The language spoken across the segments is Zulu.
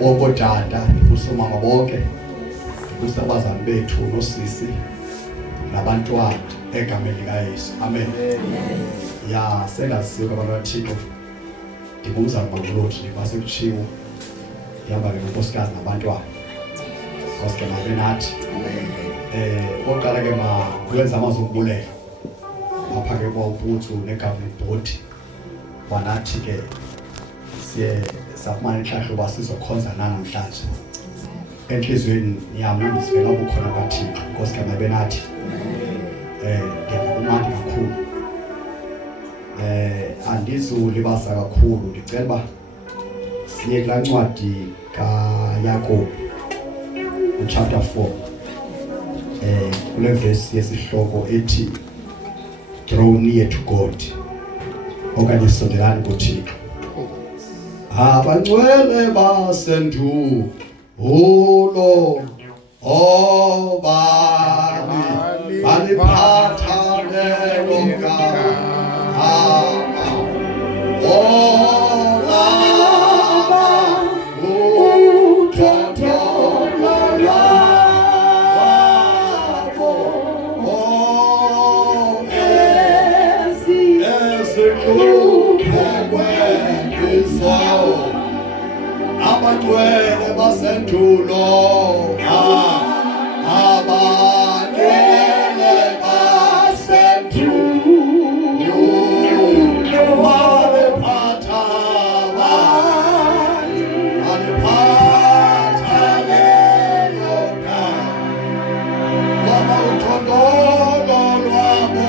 Obodada, usomama bonke, usabazana bethu nosisi nabantwana egameni likaYesu. Amen. Ya sengaziwe abantu bathixo. Ndibuza ngomangolothi basekutshiwo yamba ke nkosikazi nabantwana. Koske mabe nathi. Oqala ke kwenza amazokubulela. Apha ke kwawuputhu negovernment board. Wanathi ke siye safumana inhlahlo basizokhonza namhlanje. Enhlizweni yami ngisivela ukukhona kwaThixo. Koske mabe nathi. Ngiyabonga kakhulu. Andizulibasa kakhulu, ndicela uba siye kulaa ncwadi kaYakobi chapter 4 kule verse yesihloko ethi draw near to God, okanye sondelani kuThixo. Abangcwele basendulo baliphatha lelo gama. Abangcwele basendulo abangcwele basendulo baliphatha lelo gama. Baba uthondolo lwabo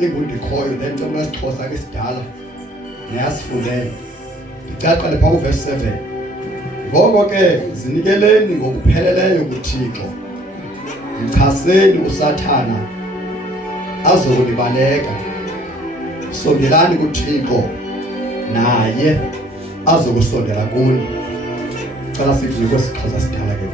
ingundikhoyo lencema yesixhosa ke sidala neyasifundele. Icaqale phaa kuverse 7. Ngoko ke zinikeleni ngokupheleleyo kuThixo, mchaseni uSathana azolibaleka. Sondelani kuThixo naye azokusondela kuni. Cela sithi kwesixhosa sidala ke.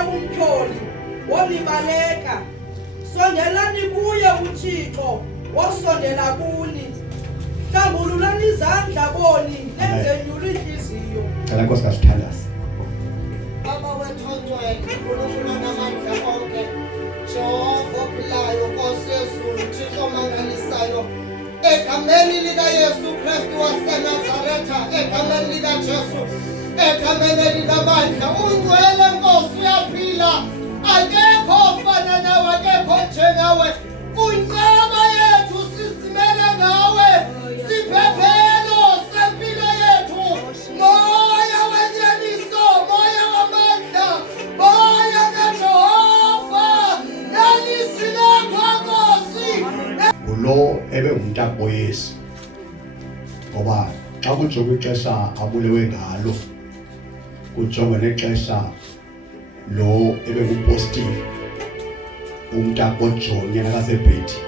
Umtyholi wolibaleka, sondelani kuye uThixo wasondela kuni. Hlambululani izandla boni nenzenyula inhliziyo. Cela Nkosikazi Sithandazi. Baba wethu ongcwele, uNkulunkulu onamandla onke, Jehova ophilayo, Nkosi yezulu, Thixo omangalisayo, egameni likaYesu Kristu waseNazaretha, egameni likaJesu, egameni elinamandla, ungcwele Nkosi, uyaphila, akekho ofana nawe, akekho njengawe. Unqaba yethu sisimele ngawe, siphephelo sempilo yethu, moya wenyaniso, moya wamandla, moya kaJehova, nalisi lakho Nkosi. lo ebengumntako Yesu ngoba xa kujonga ixesha abulewe ngalo kujonga nexesha lo ebengupostile umntako John yena kaseBhethi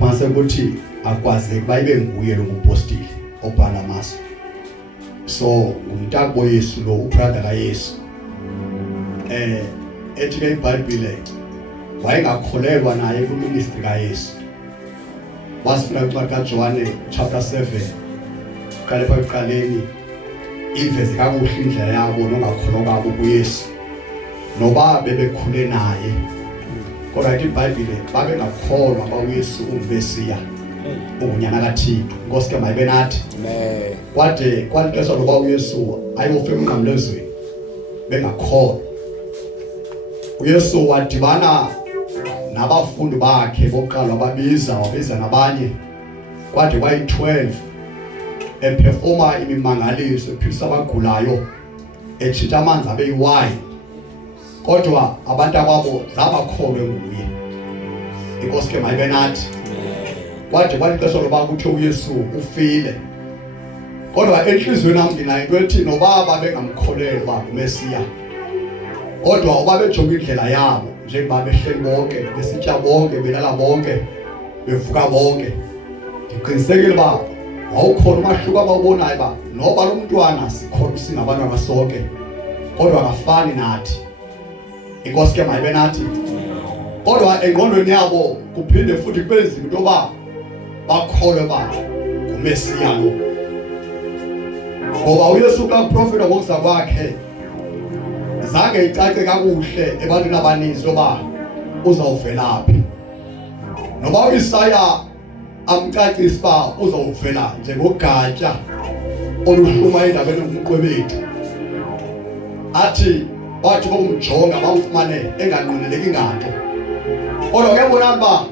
mase ukuthi akwazi ukuba ibe nguye lo mpostile obhala amasu so umntako Yesu lo ubrother kaYesu ethi ke iBhayibhile wayengakholelwa naye kuministry kaYesu basifuna ukucaka kaJohane chapter 7 qale phakuqaleni iveze kakuhle indlela yabo nongakholwa kwabo kuYesu noba bebekhule naye kodwa iBhayibhile babengakholwa baUyesu uMesiya unyana kaThixo Nkosi ke mayibe nathi kwade kwalixesha loba uYesu ayofika emnqamlezweni bengakholwa uYesu wadibana nabafundi bakhe bokuqala wabiza nabanye kwade kwayi12 eperforma imimangaliso ephilisa abagulayo echitha amanzi abe yiwine kodwa abantu akwabo zabakholwe nguye Inkosi ke mayibe nathi kwade kwalixesha loba kuthi uYesu ufile kodwa enhlizweni yami nginayo into ethi nobaba bengamkholelwa uMesiya kodwa obabejonga indlela yabo njengoba behleli bonke besitya bonke belala bonke bevuka bonke ndiqinisekile ba wawukhona umahluko abawubonayo ba noba lo mntwana sikhona singabantwana sonke kodwa akafani nathi Inkosi ke mayibe nathi kodwa engqondweni yabo kuphinde futhi kwenza into yoba bakholwe ba uMesiya lo ngoba uYesu kaprofeta ngokuza kwakhe zange icace kakuhle ebantwini abaninzi loba uzawuvelaphi noba uIsaya amcacisa ba uzawuvela njengogatya oluhluma endabeni ngumqwebethu athi bathi bokumjonga bamfumane enganqineleki nganto kodwa ke bona ba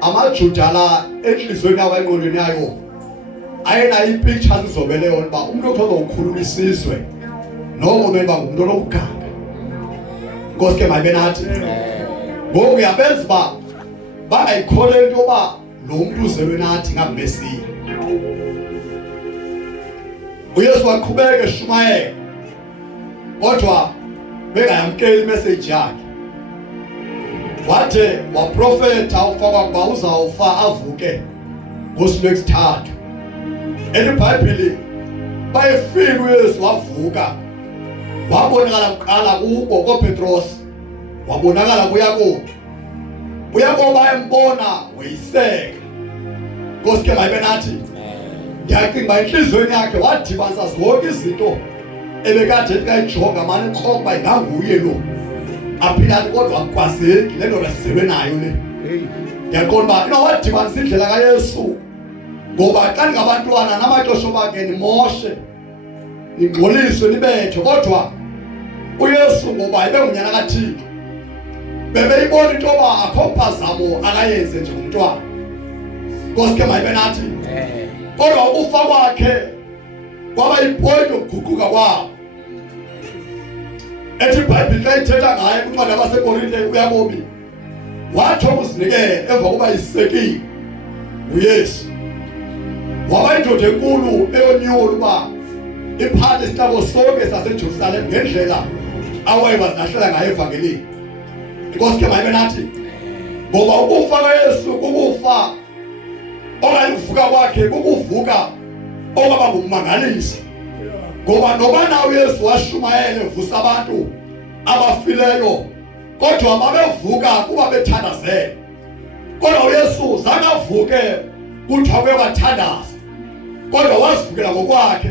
amaJuda la enhlizweni yawo engqondweni yayo ayena ipicture izobele yona ba umuntu othoza ukukhulula isizwe noma uba ngumuntu olokuganga Nkosi ke mayibe nathi ngoku uyabenza ba bangayikholeli into yoba lo muntu uzelwe nathi ngaMesiya uYesu waqhubeka eshumayela kodwa bengayamkeli imessage yakhe wathe waprofeta ufaka kuba uzawufa avuke ngosuku lwesithathu eBhayibhile bayefika uYesu wavuka wabonakala kuqala kubo koPetros wabonakala kuYakobo bayembona wayiseka Nkosi ke mayibe nathi ndiyacinga inhlizweni yakhe wadibanisa zonke izinto ebekade kayijonga manje khoba inganguye lo aphila kodwa akwazeki lento lesizelwe nayo le ngiyaqonda ba wadibanisa indlela kaYesu ngoba xa ngabantwana namaxesho bakhe nimoshe ingxoliswe nibethe kodwa uYesu ngoba ibengunyana kaThixo bebeyibona into yoba akho phazamo akayenze njengomntwana Nkosi ke mayibe nathi kodwa ukufa kwakhe kwaba ipoint yokuguquka kwabo ethi iBhayibhile xa ithetha ngaye kwincwadi yabaseKorinte uYakobi wathi ukuzinikela emva kokuba isekile uYesu waba indoda enkulu eyonyula uba iphathe isitabo sonke saseJerusalem ngendlela awayebazilahlela ngayo evangelini Inkosi ke mayibe nathi ngoba ukufa kaYesu kukufa okanye ukuvuka kwakhe kukuvuka okwaba ngumangalisi ngoba noba nawo uYesu washumayela evusa abantu abafileyo kodwa babevuka kuba bethandazela kodwa uYesu zangavuke kuthiwa kuyabathandaza kodwa wazivukela ngokwakhe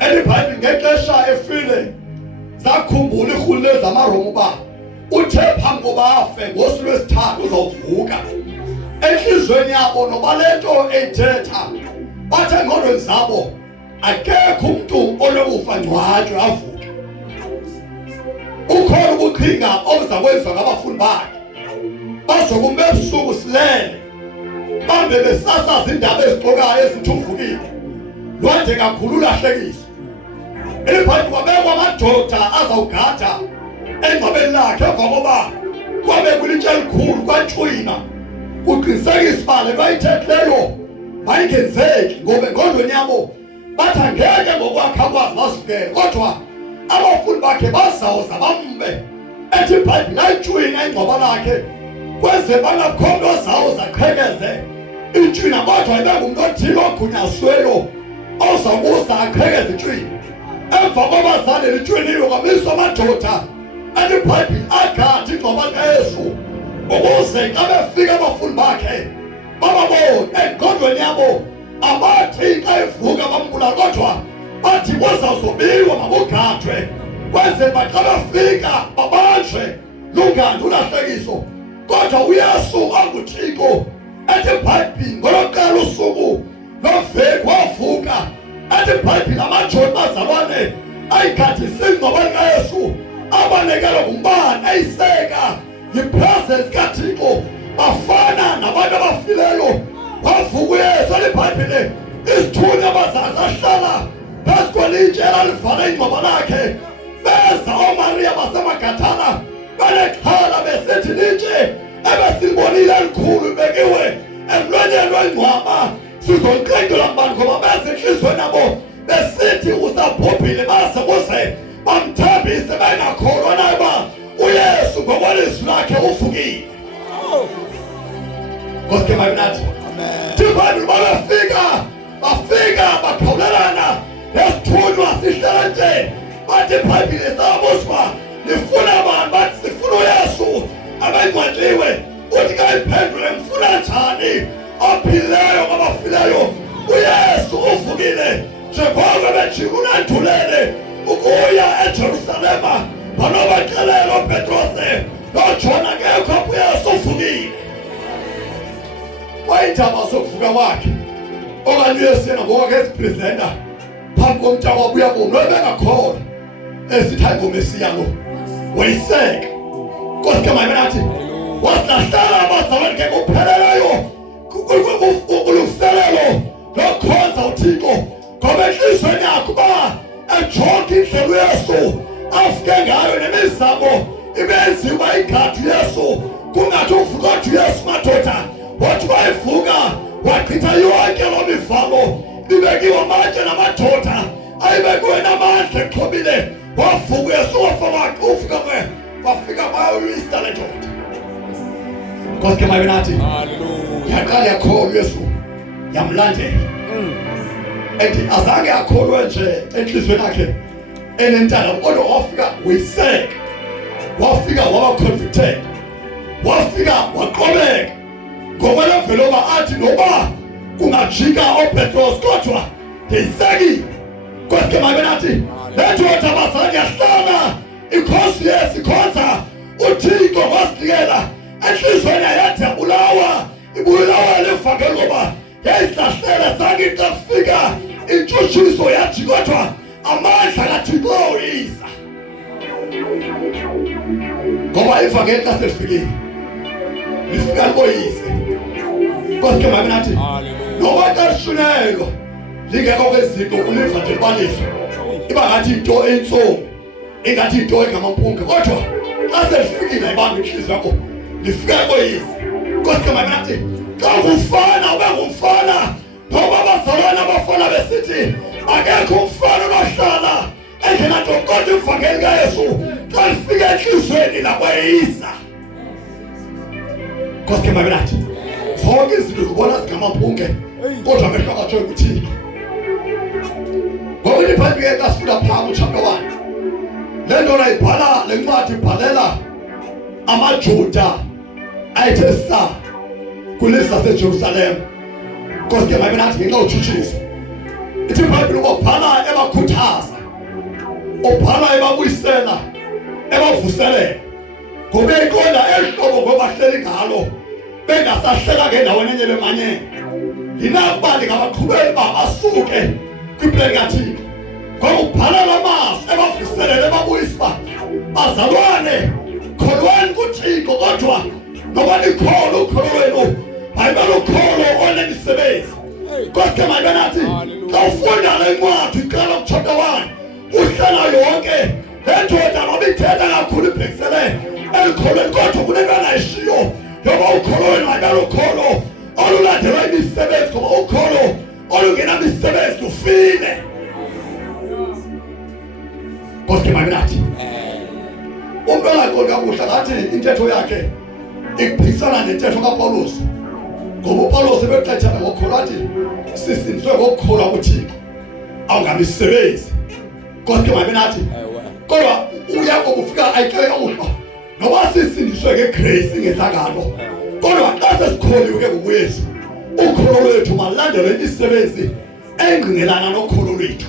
eBhayibhile ngexesha efile zakhumbula ihulule zamaRoma ba uthe phambi koba afe ngosuku lwesithathu uzawuvuka enhlizweni yabo noba lento eyithetha bathe engqondweni zabo akekho umuntu onokufa ngcwatshwe avuke ukhona ukuqhinga okuzakwenziwa ngabafundi bakhe bazokumbe ebusuku silele bambe besasaza indaba ezixokayo ezithi uvukile lwande kakhulu ulahlekiswa eBhayibhile kwabekwa amadoda azawugada engcwabeni lakhe emva koba kwabe kulitshe elikhulu kwatshwina uqinisekisa bale bayithethileyo mayingenzeki ngoba engqondweni yabo bathi angeke ngokwakhe akwazi basivele kodwa abafundi bakhe bazawuza bambe ethi iBhayibhile ayitshwini ingcwaba lakhe kwenze bangakhona ozawuza aqhekeze itshwina kodwa ibe ngumuntu othile ogunyazweyo ozakuza aqhekeze itshwina emva kwabazali litshwiniwe kwamiswa amadoda athi iBhayibhile agade ingcwaba likaYesu ukuze xa befika abafundi bakhe bababone engqondweni yabo abathi xa evuka bambulala kodwa bathi kuzawuzobiwa makugadwe kwenze xa befika babanjwe lungandi ulahlekiso kodwa uYesu anguThixo ethi iBhayibhile ngolokuqala usuku loveki wavuka ethi iBhayibhile amaJoni bazalwane ayigadisa ingcwaba likaYesu abanekelwa ngumbane ayiseka yipresence kaThixo bafana nabantu abafileyo wavuka uYesu iBhayibhile isithunywa bazahlala phezu kwelitshe elalivala ingcwaba lakhe beza oMariya basemagatana benexhala besithi litshe ebesilibonile elikhulu bekiwe emlonyeni wengcwaba sizoliqengela mbani ngoba bezinhliziyweni yabo besithi usabhubhile base kuze bamthembise bengakholwa naye uba uYesu ngokwelizwi lakhe uvukile. Koske mayinathi iBhayibhile bafika bakhawulelana nesithunywa sihlala nje bathi iBhayibhile sabuzwa nifuna abantu bathi sifuna uYesu abengcwatshiwe uthi kayiphendule ngifuna njani ophilileyo kwabafileyo uYesu uvukile njengoba bejika unandulele ukuya eJerusalema banobaxelela uPetrose noJona ngekho apho uYesu uvukile wayindaba sokuvuka kwakhe okanye uYesu ngokwakhe esipresenta phambi komntaba wabuya bona bengakholwa esithi hayi ngomesiya lo wayiseka Koske mayinathi wasilahlala abazalwane ke kupheleleyo kulungiselelo lokhonza uThixo ngoba enhliziyweni yakho uba ejonge indlela uYesu afike ngayo nemizamo ibenziwa igadi uYesu kungathi uvuka uYesu madoda wathi wayivuka wachitha yonke loo mivalo ibekiwe amatshe namadoda ayibekiwe namandla exhobile wavuka uYesu wafaka uvuka wafika bayo-Easter le ndoda Koske mayinathi haleluya yaqala yakholwa uYesu yamlandela ethi azange akholwe nje enhliziyweni yakhe enentala kodwa wafika uyiseka wafika waba convicted wafika waqobeka ngokwelevelo athi noba kungajika oPetros kodwa ngiyisekile Koske mayinathi le ndoda bazange yahlala inkosi yesikhonza uThixo wasinikela enhliziyweni yathi yabulawa ibulawa lefakelo ngoba yayihlahlela zange xa kufika intshutshiso yathi kodwa amandla kaThixo uyisa ngoba ivangeli xa selifikile lifika liboyise Koske mayinathi noba xa lishunelwa lingekho kwezinto uliva nje libaliswa iba ngathi into eyinsomi ingathi into engamampunge kodwa xa selifikile ibanga inhliziyo yakho lifika liboyise Koske mayinathi xa ungumfana ube ngumfana ngoba abazalwane abafana besithi akekho umfana onohlala engenanto kodwa ivangeli likaYesu xa lifika enhliziyweni lakweyisa Koske mayinathi zonke izinto zibona zingamampunge kodwa amehlo akatshoyo kuthini ngoba iBhayibhile xa sifunda phaa chapter 1 le nto ayibhala le ncwadi ibhalela amaJuda ayethe sa kulizwe laseJerusalem Koske mayinathi ngenxa yotshutshiso ithi iBhayibhile ubhala ebakhuthaza ubhala ebabuyisela ebavuselela ngoba iqonda ehlobo ngobahleli ngalo bengasahlela ngendaweni enye bemanyene linakuba lingabaqhubeli basuke kwipleni kaThixo ngoba ubhala lamazwi ebavuselela ebabuyisa bazalwane kholwani kuThixo kodwa noba nikholo ukholo lwenu hayibala ukholo onemisebenzi Koske mayinathi xa ufunda le ncwadi iqala kuchapter 1 uhlala yonke le ndoda noba ithetha kakhulu ibhekisele elikholweni kodwa kunento angayishiyo yoba ukholo wena ngabalo ukholo olulandela imisebenzi ngoba ukholo olungena imisebenzi ufile. Koske magnathi umuntu angaqondi kakuhle ngathi intetho yakhe iphikisana nentetho kaPawulos ngoba uPawulos ebexethana ngokholwa athi sisindiswe ngokholwa kuThixo awungamisebenzi. Koske magnathi kodwa uyakobo ufika ayixele uhlwa noba sisindiswe ngegrace ngezakalo kodwa xa sesikholiwe ke ngokuyesu ukholo lwethu malandele imisebenzi engqinelana nokholo lwethu.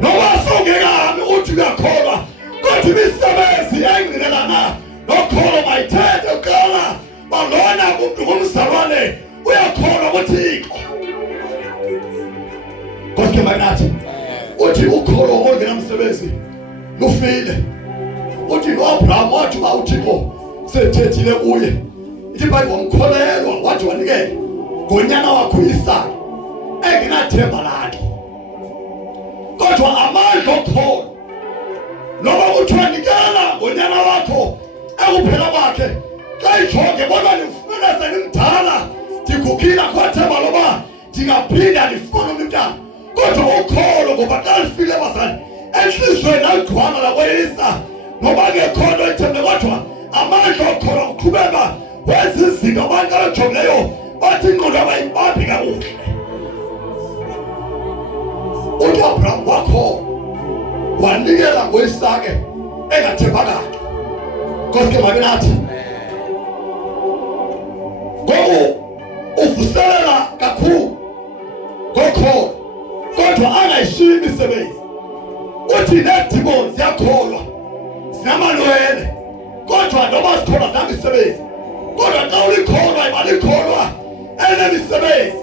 Noba songekami uthi uyakholwa kodwa imisebenzi engqinelana nokholo mayithethe kuqala balona umuntu ngomzalwane uyakholwa kuThixo. Koske magnathi uthi ukholo olungenamsebenzi lufile. Uthi noAbraham wathi uba uThixo sethethile kuye ithi bayi wamkholelwa wathi wanikela ngonyana wakho Isaka engenathemba lakhe. Kodwa amandla okholo noba kuthiwa nikela ngonyana wakho ekuphela kwakhe xa ijonge bona ndifumene senimdala ndiguqila kwathemba loba ndingaphinda ndifumane umntana. Kodwa ukholo ngoba xa lifile bazali enhliziyweni ayigcwala lakweyisa noba ngekhono ithembe kodwa amandla okholo uqhubeka wenza izinto abantu abajongileyo bathi ingqondo abayibambi kakuhle. Uthi Abraham wakho wanikela ngoIsaka engathembakanga. Koske magnathi ngoku uvuselela kakhulu ngokholo kodwa angayishiyi imisebenzi. Uthi nedemons yakholwa zinamalwele kodwa noba sikholwa zamisebenzi kodwa xa ulikholwa ibalikholwa enemisebenzi.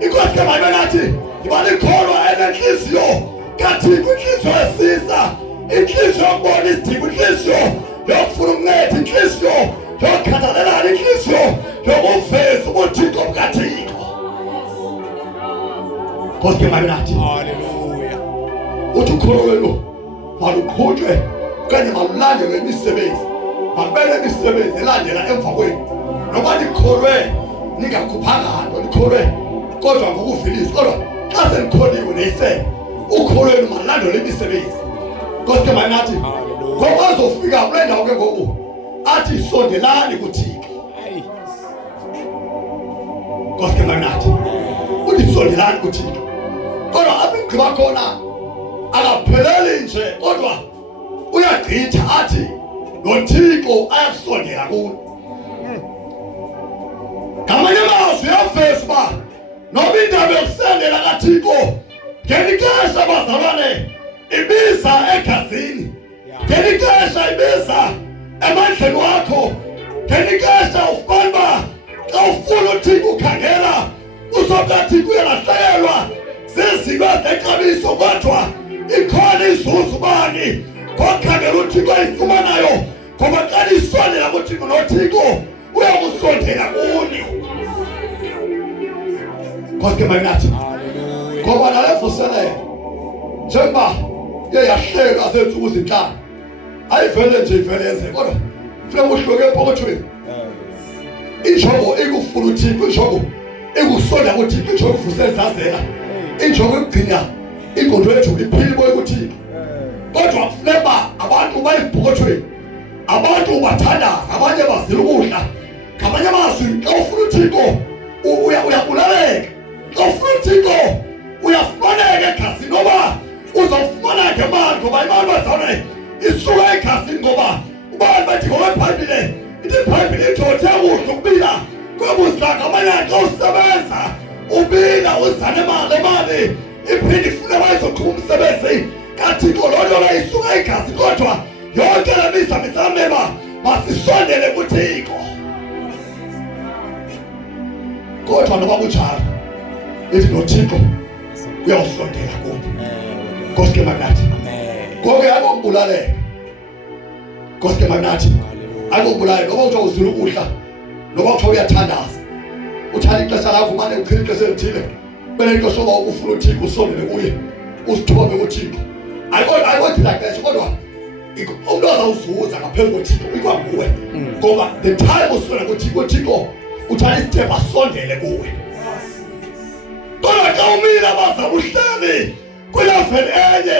Inkosi magnathi ibalikholwa enenhliziyo kaThixo, inhliziyo esisa, inhliziyo yokubona isidingo, inhliziyo yokufuna ukunceda, inhliziyo yokukhathalelana, inhliziyo yokuveza ubuthixo bukaThixo. Koske magnathi haleluya. Uthi ukholo lwenu maluqhutshwe kanye malulandelwe imisebenzi, makubele imisebenzi elandela emva kwenu. Noba nikholwe ningakhuphanga nto, nikholwe kodwa ngokuvilisa, kodwa xa senikholiwe neyisele ukholo lwenu malulandelwe imisebenzi. Koske magnathi ngoba azofika kule ndawo ke ngoku athi sondelani kuThixo. Koske magnathi uthi sondelani kuThixo kodwa apha igqiba khona akapheleli nje kodwa uyagqitha athi noThixo ayakusondela kuwe. Ngamanye amazwi uyaveza uba noba indaba yokusondela kaThixo ngelixesha bazalwane ibiza egazini, ngelixesha ibiza emandleni wakho, ngelixesha ufumana uba xa ufuna uThixo ukhangela uzokaThixo uyalahlekelwa zizinto ezexabiso kodwa ikhona izuzu bani ngokhangela uThixo ayifumanayo ngoba xa nisondela kuThixo noThixo uyakusondela kuni. Koske magnathi ngoba nale vuselelo njengoba yahlelwa asethuku izinhlanu ayivele nje iveleze kodwa funeka uhluke epokothweni. Injongo ikufuna uThixo, injongo ikusonda kuThixo, injongo ivusezazela, injongo ikugcina ingqondo yethu iphile kuye kuThixo. Kodwa kufuneka abantu bayibhokothweni, abantu bathandaza, abanye bazila ukudla. Ngamanye amazwi xa ufuna uThixo uyabulaleka, xa ufuna uThixo uyafumaneka egazini noba uzawufumana ngemali ngoba imali bazalwane isuka egazini ngoba ubani bathi ngokweBhayibhile ithi iBhayibhile ithi kuhle ukubila kwebuzilanga amanye xa usebenza ubila uzane imali iphinde ifune bayizoqhuba umsebenzi kaThixo loo nto isuka igazi kodwa yonke le mizamezameba masisondele kuThixo. Kodwa noba kunjalo ithi noThixo uyawusondela kuwe. Koske magnathi konke akokubulalela. Koske magnathi akokubulalela noba uthiwa uzila ukudla noba uthiwa uyathandaza uthanda ixesha lakho mane ukhile ixesha elithile bele into soba ukufuna uThixo usondele kuye usithobe kuThixo. Ayikho like that kodwa umuntu azawuzuza ngaphezu koThixo ikwanguwe ngoba the time usondela kuThixo uthatha isitep asondele kuwe. Kodwa xa umile abaza uhleli kwi-level enye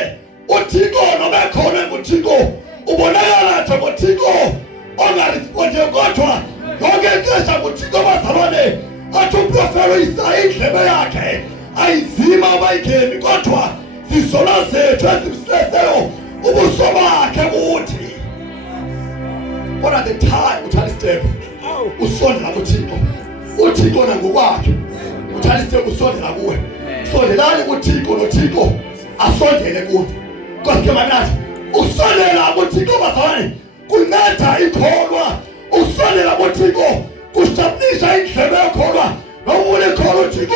uThixo noba khona kuThixo ubonakala nje kuThixo ongaresponde kodwa yonke ixesha kuThixo bazalwane athi uprofero Isaya indlebe yakhe ayizima abayingeni kodwa zizola zethu ezimsileseyo ubuso bakhe kuthi. Kodwa the time uthatha istep usondela kuThixo uThixo nangokwakhe uthatha istep usondela kuwe. Sondelani kuThixo noThixo asondele kuwe. Kodwa manje usondela kuThixo bazalwane kunceda ikholwa. Usondela kuThixo kushapisha indlebe yokholwa noba ulikholwa uThixo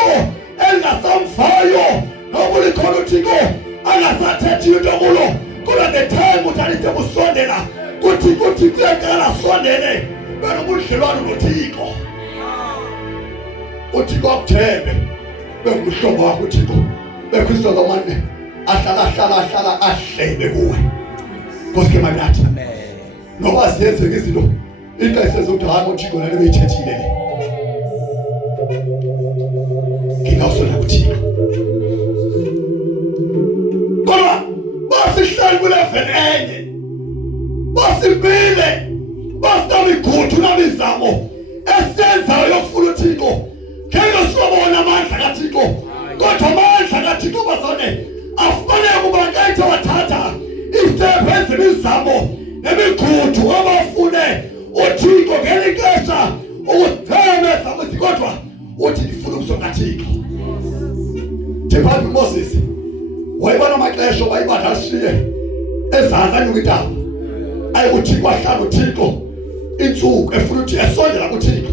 elingasamvayo noba ulikholwa uThixo angasathethi into kulo. Kodwa the time uthatha istep usondela kuThixo uThixo uyaqala sondele benobudlelwano noThixo. uThixo akuthembe bengumhlobo wakho uThixo beKristu zamane ahlala ahlebe kuwe. Nkosi kemanyathi noba siyenzeka izinto ixesha ezokuhamba uThixo nalo beyithethile le ngingawusondela kuThixo. Kodwa basihlali kule-level enye basibile basinamigudu namizamo esenzayo yokufuna uThixo ngeke siwabona amandla kaThixo. Kodwa amandla kaThixo bazalwane afanele ukuba ngeke wathatha istep ezimizamo nemigudu abafune uThixo ngeli xesha ukuthemeza ukuthi kodwa uthi ndifuna ukuzonga Thixo. Njengaphi uMoses wayebona amaxesha wayibadashiye ezantsi anyukintaba ayikuThixo ahlala uThixo insuku efuna ukuthi esondela kuThixo.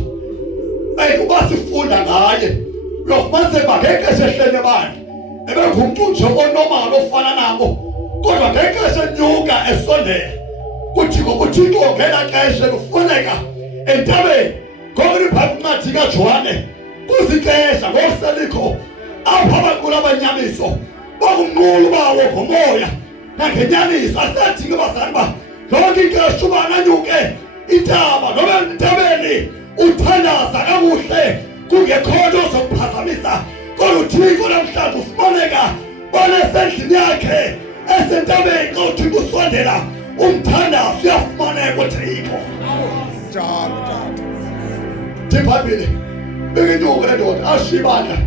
Uba sifunda ngaye lokubaseba ngexesha ehlele abantu ebengumntu nje onormal ofana nabo kodwa ngexesha enyuka esondela kuThixo ngela xesha kufuneka entabeni. Ngoba iBhayibheli incwadi kaJohane kuzixesha ngoselikho apha abaqulu abanyamiso bakumnqulu bawo ngomoya nangenyaniso asadinga bazali ba lonke ixesha uba nanyuke intaba noba entabeni uthandaza kakuhle kungekho nto zokuphazamisa. Kodwa uThixo namhlanje ufumaneka banesendlini yakhe esentabeni xa uThixo usondela umthandazo uyafumaneka uThixo. Njalo tata ndiphambili bengenyuka le ndoda ashibana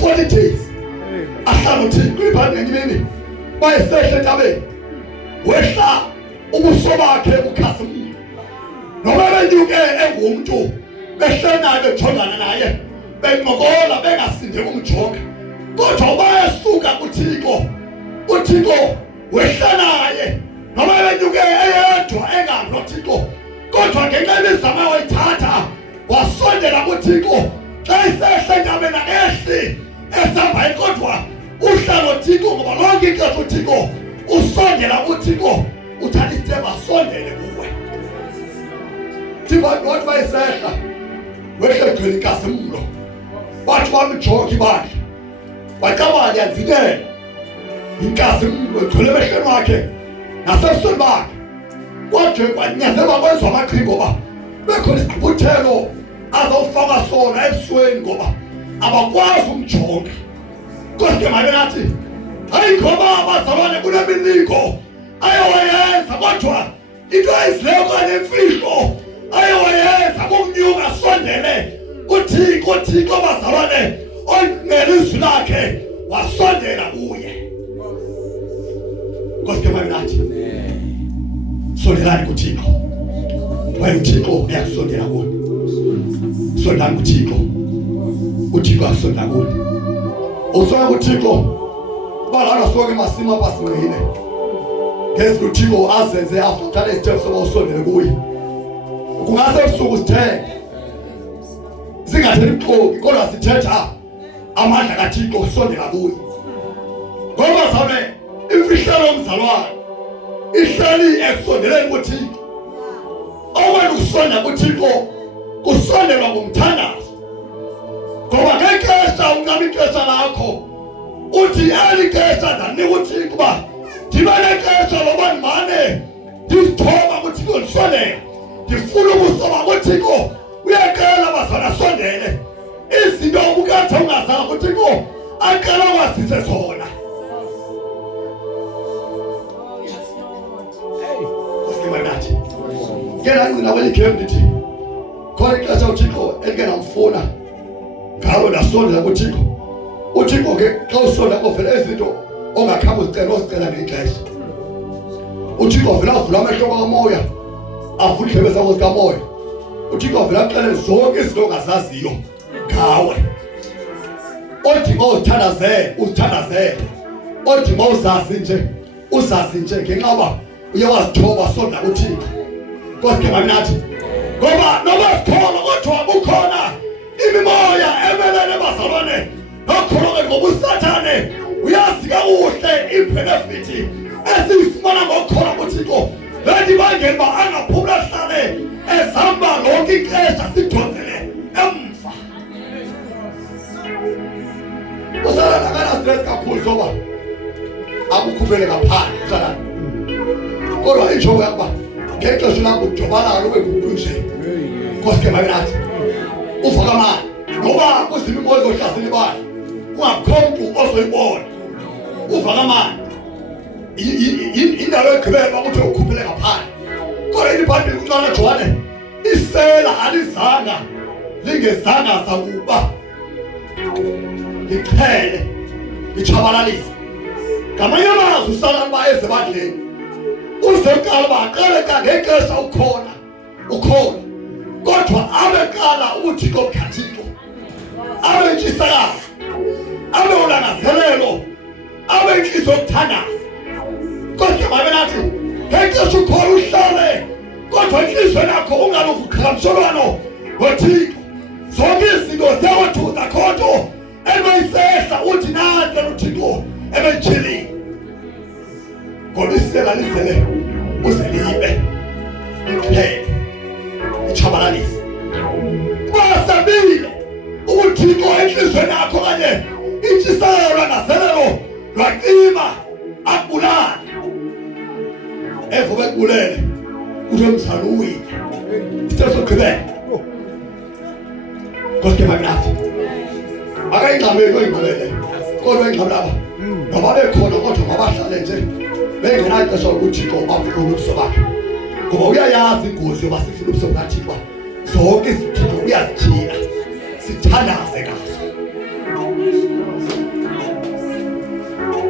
40 days ahlala uThixo iBhayibheli ngenyimini bayesehla entabeni wehla ubuso bakhe bukhazimula noba benyuke engumntu behlenayo bejongana naye bencokola bengasinde kumjonga. Kodwa ubayesuka uThixo wehla naye noba benyuke eyedwa engazi noThixo. Kodwa ngenxa yemizamo wayithatha wasondela kuThixo xa isehla entabeni ehli esambayo. Kodwa uhlala uThixo ngoba lonke ixesha uThixo usondela kuThixo uthatha istep asondele kuwe. Thixo wathi bayisehla wehle egcwele inkazimulo bathi bamjonga ibandla bacabanga yanzikela inkazimulo egcwele emehlweni wakhe nasebusweni bakhe. Kodwa kwanyanzelwa kwenziwa amaqhinga ngoba bekhona isigqubuthelo azawufaka sona ebusweni ngoba abakwazi umjonga. Kodwa manje nathi hayi ngoba abazalwane kuneminikho ayowayenza kodwa into ezileyo kanye emfihlo ayowayenza kumnyuka sondele uThixo bazalwane ongelizwi lakhe wasondela kuye. Kodwa manje nathi sondelani kuThixo. Waye uThixo uyakusondela kuwe. Sondani kuThixo. uThixo akusondela kuwe. Usonga kuThixo balana sonke masima apha singqine. Ngesi uThixo azenze after that step soba usondele kuye. Kungase ebusuku sithenge singatheli buxoki kodwa sithetha amandla kaThixo usondela kuye. Ngoba sabe imfihlelo yomzalwane ihleli ekusondeleni kuThixo. Okwena ukusonda kuThixo kusondelwa ngumthandazo. Ngoba ngexesha uncama ixesha lakho uthi eli xesha ndanika uThixo uba ndibe nexesha loba ndimane uyathoma uThixo lisondele ngifuna ukusoba uThixo uyaqala bazana sondele izinto ubukathe ungazange uThixo aqala wasise zona usimanathi ngena ngina kwelikhemu ndithi khona ixesha uThixo elikenamfuna ngawe nasondela kuThixo uThixo ke xa usonda kuvela izinto ongakhambi uzicela ngexesha uThixo vela avula amehlo kamoya avula indlebe zakho zikamoya uThixo vela axele zonke izinto ongazaziyo ngawe odinga uzithandazele odinga uzazi nje ngenqaba uyawazithoba sonda kuThixo Nkosi ke manathi ngoba noba sikholwa kodwa kukhona imimoya emelele bazalwane nokholo ngoba usathane uyazi kakuhle ibenefit esifumana ngokholwa kuThixo lethi bangeni ba angaphumula hlale ezihamba lonke ixesha sidonzele emva usala nakala stress kakhulu soba akukhubele ngaphandle usala kodwa injongo yakuba ngexesha lakho ujobana lobe kukunje Nkosi ke manathi ufaka amani ngoba kusiphi imoya zohlasela ibala ungakhompu ozoyibona ufaka amani indawo egqibela ukuthi ukhuphele ngaphandle kodwa iBhayibheli kuncane Johane isela alizanga lingezanga sakuba liqhele lichabalalise ngamanye amazwi usala baeze badleni uzeqala baqale ngexesha ukhona kodwa abeqala uThixo obukhathiko abentshisakala abe ulangazelelo abe inhliziyo yokuthandaza kodwa babenathi ngexesha ukhona uhlale kodwa inhliziyo yakho ungaluvuqhagamshelwano noThixo zonke izinto ziyawathuza khonto emayisehla uthi nathi uThixo ebechilile ngoba isela lizele uzelibe iqhele ichabalalise wasabile uThixo enhlizweni yakho kanye intshiselo ngaselelo lwaqima akubulala evube kubulele uthomsaluwi sithoqhubeka Nkosi ke manathi akayingqameli oyingqamele kodwa ingqamlaba ngoba bekhona kodwa mabahlale nje bengenaxesha lokuThixo abafuna ubuso bakhe ngoba uyayazi ingozi yoba sifuna ubuso bukaThixo zonke izinto uyazithina sithandaze ngazo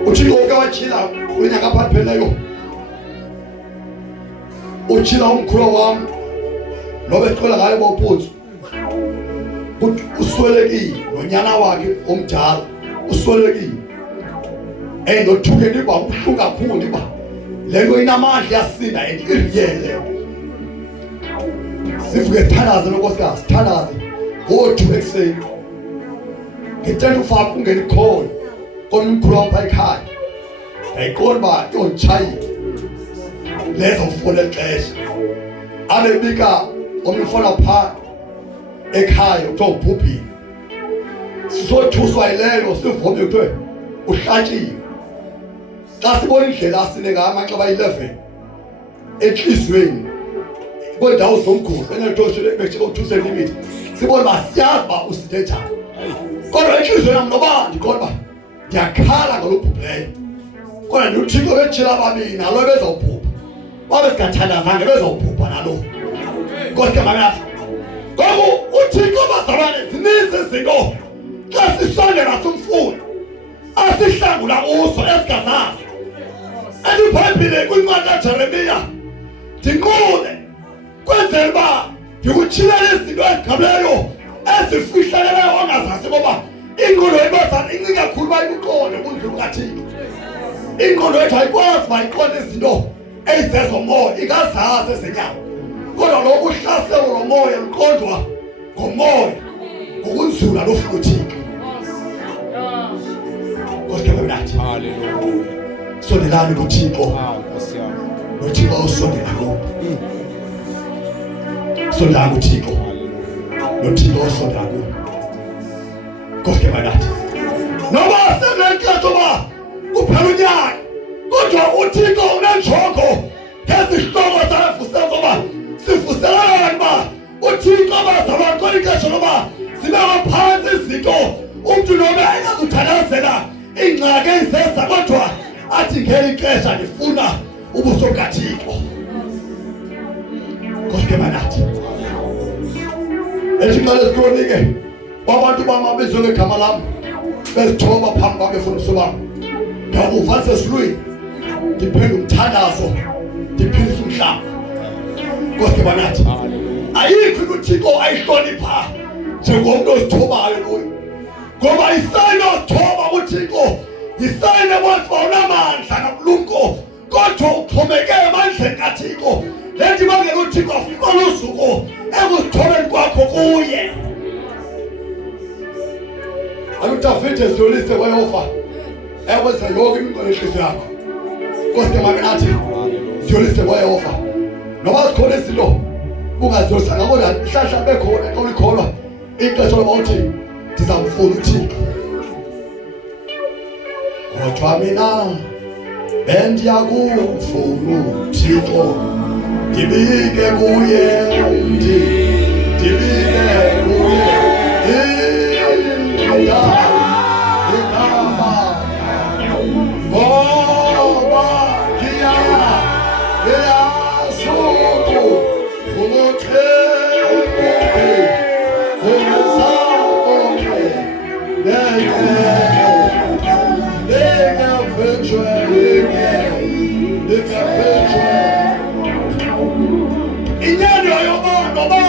uThixo ukawatshila unyaka phapheleleyo utshila umkhulu wami lobe ecela ngayo boputhu uswelekile nonyana wakhe omdala uswelekile nothuke niba ubuhlungu kakhulu niba lento inamandla yasinda iriyele sivuke sithandaze nonkosikazi sithandaze ngo-2 ekuseni ngitshela ufaka ungena ikhona kona umkhulu wami phaa ekhaya yayiqona uba yonditshayile lezo ufona elixesha abebika omfona phaa ekhaya kuthiwa ubhubhile sizothuswa yileyo sivome kuthiwe uhlatshiwe xa sibona indlela asine ngayo amanxeba ayi-11 enhliziyweni kwendawo zomgozi enelitoshile bekuthiwa u-2 cm sibona uba siyazi uba usinde njani kodwa enhliziyweni yami noba ndikona uba ndiyakhala ngalo bhubhileyo kodwa uThixo betshila ababini nalo bezawubhubha babe singathandazange bezawubhubha nalo Nkosi ke manathi ngoku uThixo bazalwane zininzi izinto xa sisondela simfuna asihlangula kuzo esingazazi iBhayibheli kwincwadi kaJeremiya ndinqule kwenzela uba ndikutshilela izinto ezigqabileyo ezifihlakeleyo ongazazi ngoba ingqondo yethu incinci kakhulu uba ibuqonde ubunzulu bukaThixo ingqondo yethu ayikwazi uba iqonde izinto ezizezomoya ingazazi ezenyawo kodwa lobu uhlaselo lomoya luqondwa ngomoya ngokunzula lofuna uThixo Nkosi ke manathi haleluya sondelani kuThixo Nkosi yami noThixo usondela kuwe sondela kuThixo noThixo usondela kuwe Nkosi ke manathi noba senenkathi uba kuphela unyaka kodwa uThixo unenjongo ngesihloko sayivusela ngoba sivuselelana ba uThixo abazalwane kolixesha loba sibeka phansi izinto umuntu noma engazuthandazela ingxaki ezisa kodwa athi ngeli xesha ndifuna ubuso kaThixo. Koske manathi eziqala zikonike abantu bamabizo ngegama lami bezithoba phambi kwabefundisi bami ngakuva sesilwini ndiphela umthandazo ndiphilisa umhlaba. Koske manathi ayikho uThixo ayihlonipha njengomuntu ozithobayo kuyo ngoba isayino ozithoba uThixo isayino bosibonamandla nobulumko kodwa uxhomeke emandleni kaThixo. Lethi bangela uThixo afika losuku ekuzithobeni kwakho kuye. Ayutafite solise wayofa ekwenza yonke imingcweleshiso yakho. Koske makenathi solise wayofa noma sikhona izinto ungazolisa ngabona hlahla bekhona xa ulikholwa ixesha loba uthi ndizamfuna uThixo. Kodwa mina bendiyakufuna uThixo ndibike kuye ndibike kuye igama ngoba ngiyasuku umuthembe umzawonke inyani yomondo ba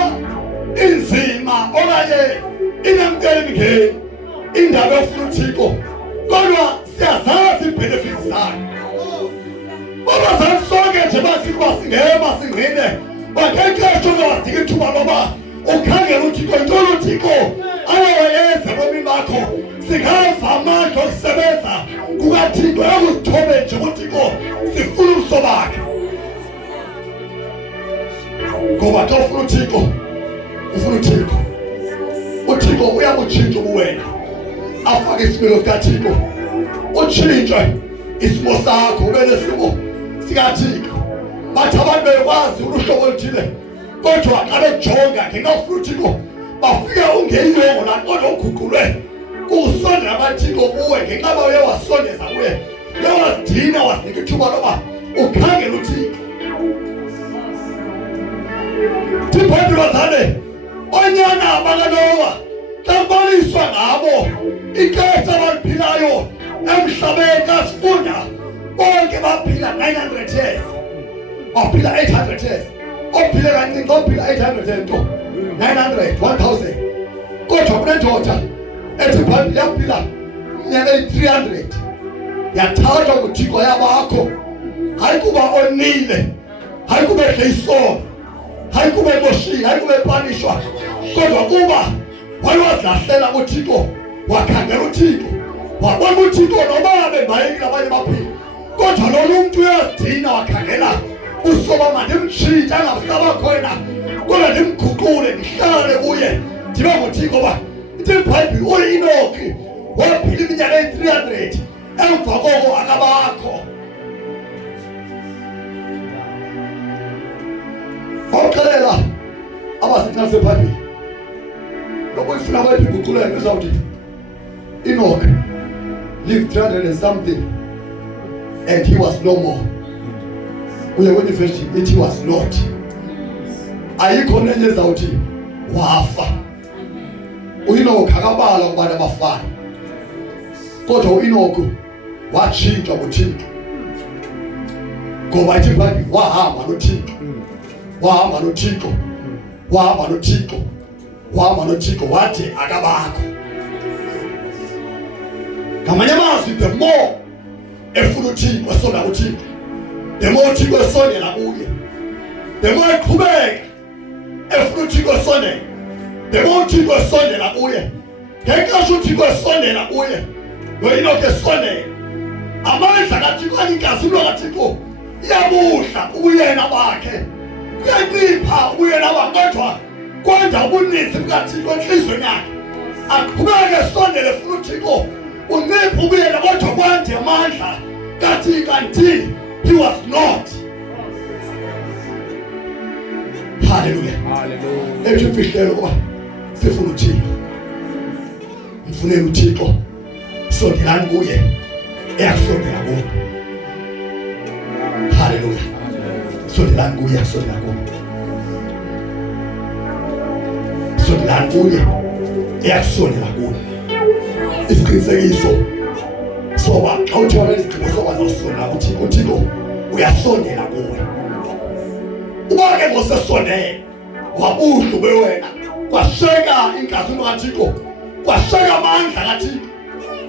inzima okanye inemcelimngeni indaba yofuna uThixo kodwa siyazazi ibenefits zakhe. Baba sonke nje basikuba singema singene bakhenkesho ngawadika ithuba loba ukhangela uThixo intolo uThixo ayayenza ebomini bakho. Singava amandla okusebenza kukaThixo ekuzithobe nje uThixo sifuna ubuso bakhe. Ngoba xa ufuna uThixo ufuna uThixo uThixo uyakutshintsha ubuwena afake isimilo sikaThixo utshintshe isimo sakho ube nesimo sikaThixo. Bathi abantu bekwazi uhlobo oluthile kodwa xa bejonga ngengafuna uThixo bafike ungeyilongo la kodwa uguqulwe kusondela abathixo kuwe ngenxa uye wasondeza kuye uyawadina wasinika ithuba loba ukhangela uThixo. Thibhedwa zane onyana abakanowa taboniswa ngabo ixesha baliphilayo emhlabeni kasifunda bonke baphila 900 years baphila 800 years ophile kancinci ophila 800 nto 900 1000 kodwa kunendoda ethi Bhayibhile yaphila iminyaka 300 yathathwa nguThixo yabakho hayi kuba onile hayi kuba ehleyisona hayi kuba emoshile hayi kuba epanishwa kodwa kuba wayewazilahlela kuThixo wakhangela uThixo wabona uThixo noba bebayekile abanye baphila kodwa lolu muntu uyazidina wakhangela usoba mandimtshintshe angasaba khona kodwa ndimguqule ndihlale kuye ndibe nguThixo ba iBhayibhile uEnoki waphila iminyaka 300 emva koko akabakho. Awuxelela abasithana seBhayibhile lokuyifuna kwebhibhuquleke uzawuthi Enoch lived 300 and something and he was no more. Uye kwenye verse it was not. Ayikho nenye ezawuthi wafa. uEnoch akabala kubantu abafana kodwa uEnoch watshintsha kuThixo ngoba ithi iBhayibhile wahamba noThixo wahamba noThixo wahamba noThixo wahamba noThixo wathi akabakho. Ngamanye amazwi the more efuna uThixo esonda kuThixo the more uThixo esondela kuye the more eqhubeka efuna uThixo esondela the more uThixo esondela kuye ngekhathi uThixo esondela kuye noEnoch esondela amandla kaThixo ayinkazi kaThixo iyabudla ubuyena bakhe kuyancipha ubuyena kodwa kwanda ubuninzi bukaThixo enhlizweni yakhe aqhubeke esondele efuna uThixo uncipha ubuyena kodwa kwande amandla kaThixo until he was not. Haleluya. Ethi imfihlelo kuba sifuna uThixo. Mfunela uThixo. Sondelani kuye. Eyakusondela kuye. Haleluya. Sondelani kuye, sondelani kuye. Sondelani kuye. Eyakusondela kuye. Isiqinisekiso soba xa uthi wena isigqibo sokwazi usondela uThixo uyasondela kuwe. Uba ke ngosesondela wabuhlu bewena kwasheka inkazini kaThixo kwasheka amandla kaThixo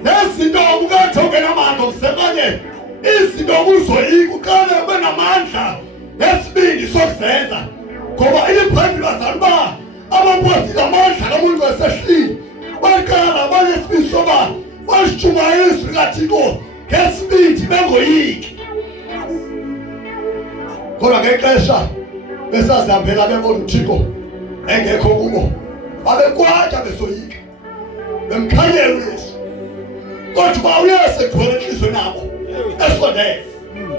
nezinto ubukade ungenamandla okusebenza izinto ubuzoyika uqale ube namandla nesibindi sokuzenza ngoba iBhayibheli bazali uba abapostile amandla kamuntu wesehlile baqala abanesibindi soba bashumayela izwi likaThixo ngesibindi bengoyiki. Kodwa ngexesha besazihambela bebona uThixo engekho kubo babekwatsha besoyika bemkhanyela uYesu. Kodwa uYesu egcwele inhliziyo nabo esondele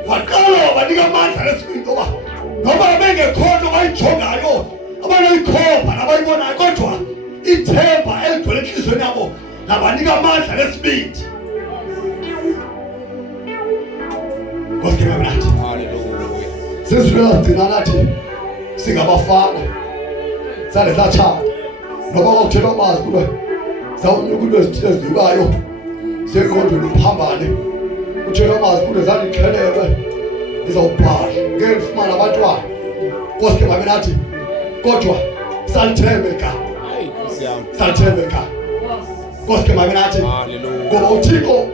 waqala wabanika amandla nesibindi oba noma bengekhona abayijongayo abanoyikhomba nabayibonayo kodwa ithemba eligcwele inhliziyo nabo labanika amandla nesibindi. Nkosi mnandi. Sesifika sigcina nathi singabafana sale sathanda noba kwakuthelwa amazi kulo sawunyuka into ezidukayo sekhondweni uphambane uthelwa amazi kulo zaniqhelelwe izawubhasha ngeke ufumane abantwana. Nkosi babe nathi kodwa salithembe ka salithembe ka Nkosi babe nathi ngoba uThixo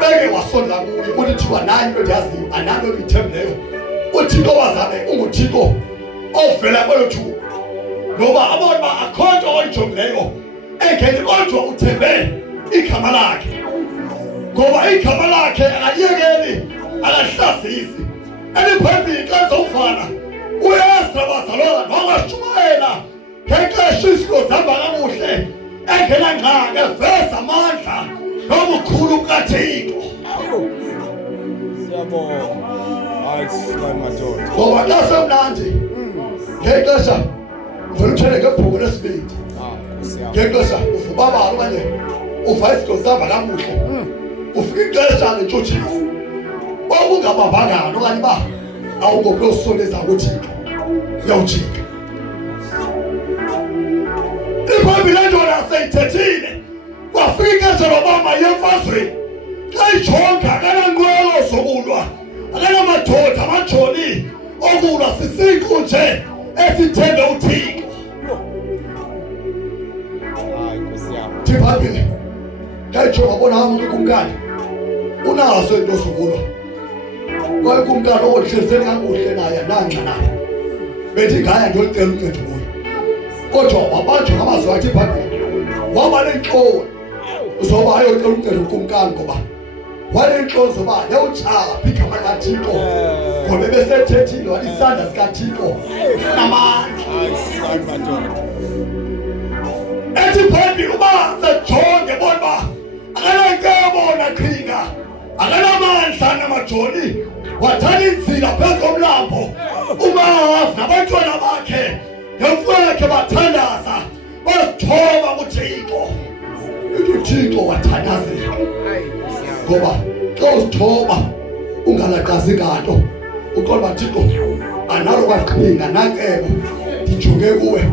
beke wasondla kuye uthi wanayo into endiyaziyo analo ithembileyo. uThixo wazame unguThixo ovela kwethu ngoba abantu akhonto oyijongileyo engene kodwa uthembe igama lakhe ngoba igama lakhe akayekeli akahlasisi. eBhayibhelini xa uzofana uYesu wazalwa nowashumayela ngexesha izinto zihamba kakuhle engena ngqaka eveza amandla nobukhulu bukaThixo. Siyabonga. Ngoba xa semnandi ngexesha ngoluthele ngebhuku lesibindi ngexesha uvubabala okanye uva izinto zihamba kakuhle ufika ixesha lentshutshisi ubungabambangani okanye uba awungophi osondeza kuThixo uyawujika. iBhayibheli entona seyithethile kwafika ixesha loba mayemfazweni xa ijonga akananqwelo zokulwa akanamadoda amajoni okulwa sisiqu nje esithembe uThixo. iBhayibheli ndayijonga bona umuntu kumkani unazo into zokulwa kwaye kumkani ohlelise kakuhle naye nanxa naye bethi ngaya ndiyocela uncedo kuye kodwa wabanjwa ngamazwi akhe iBhayibheli waba nentloni zoba ayocela uncedo kumkani ngoba walenhlozo zoba yawutshapha igama likaThixo ngoba besethethile wathi isandla sikaThixo namandla. ethi iBhayibheli uba sejonge bona akanankebo naqhinga akanamandla namajoni wathatha inzila phezu komlambo uMahazi nabantwana bakhe nemfuyo yakhe bathandaza bazithoba kuThixo. uThixo wathandazeka ngoba xa uzithoba ungalaqazi kanto uqola Thixo analo kwaqhinga nankebo ndijonge kuwe.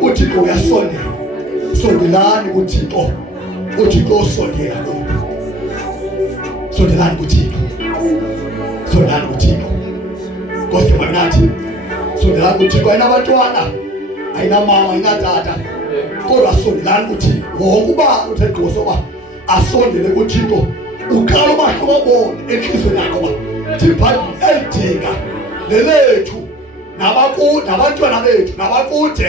uThixo uyasondela sondelani kuThixo. uThixo usondela kuwe. sondelani kuThixo. sondelani kuThixo. Nkosi manathi sondelani kuThixo. ayinabantwana ayinamama ayinatata kodwa sondelani kuThixo. wonke uba uthe gqosoba asondele kuThixo uqala umahluko obone enhlizweni yakho ba iBhayibheli elidinga lelethu nabantwana bethu nabakude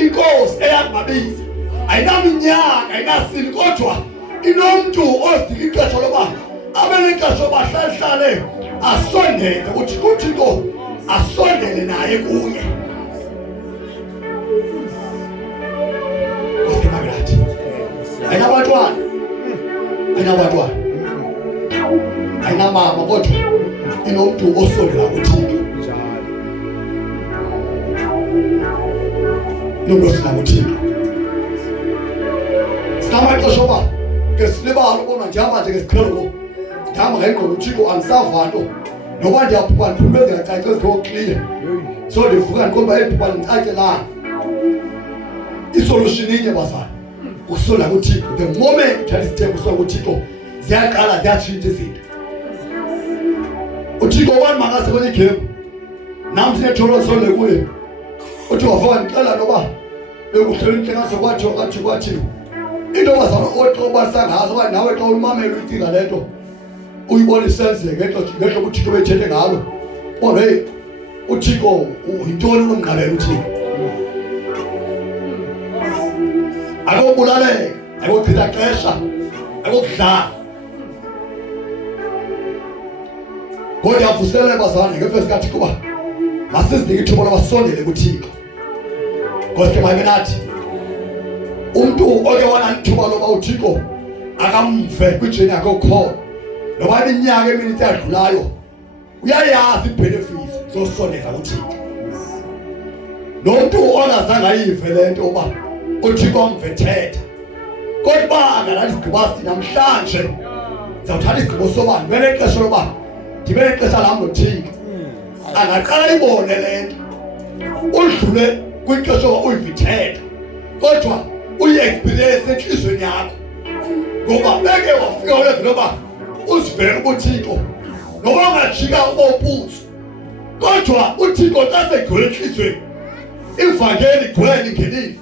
inkosi eyakubabiza ayinaminyaka ayinasini kodwa inomntu odinga ixesha loba abe nexesha loba hlale asondele uThixo asondele naye kuye. ayinabantwana ayinabantwana ayinamama kodwa inomntu osondela kuThixo. nokosina uThixo samaxesha oba ke silibala ubona njama nje ngesiqhelo ndihamba ngengqondo uThixo angisava nto noba ndiyaphupha ndiphumeze ngacace ezikho-clear so ndivuka ndiqonda ephupha ndicacelanga isolution inye bazana ukusola kuThixo. The moment uthatha isithembu usola kuThixo ziyaqala ziyatshintsha izinto. uThixo wani makase kwenye igemu nami sinetholo sole kuye uthi wafaka ndicela noba bekuhlela inhlengaso kwathi into bazana oqoba sangazo ba nawe xa uyimamela uyicinga lento uyibona isenzeke ngehlo uThixo bethethe ngalo bona hey uThixo uyintoni unomngabela uThixo akubulale akuchitha xesha akudlala kodwa yavusela bazana ngefesi kaThixo kuba masizinike ithuba labasondele kuThixo kodwa maye nathi umuntu oke wananithuba loba uThixo akamve kwijeni yakhe okhona noba iminyaka eminintsi yadlulayo uyayazi ibenefits zosondeza kuThixo. Nomuntu ongazange ayive lento uba uThixo amvethetha kodwa angalali isigqibasi namhlanje zawuthatha isigqibo sobani bele xesha loba ndibe nexesha lam noThixo angaqala ibone lento udlule kwixesha oba uyivithetha kodwa uyi-experience enhlizweni yakho ngoba beke wafika ulevel loba uzivele ubuThixo noba ungajika uba upuzo kodwa uThixo xa segcwele enhlizweni ivangeli igcwele ingenile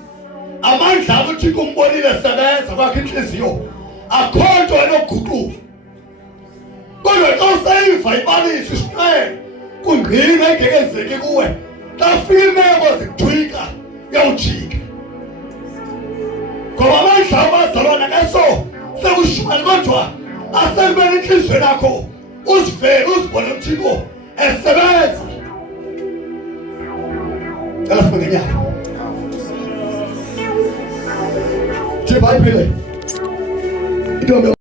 amandla alo uThixo umbonile sebenza kwakho inhliziyo akho nto enoguquka kodwa xa usayiva ibalisa isiqhelo kungqina engekenzeki kuwe xa fika imeko zikujwika uyawujika ngoba amandla abazalwana ngeso sekushumane kodwa aselibele enhlizweni yakho uzivele uzibone uThixo esebenza. Cela sibe ngenyanga Thixo ayiphile into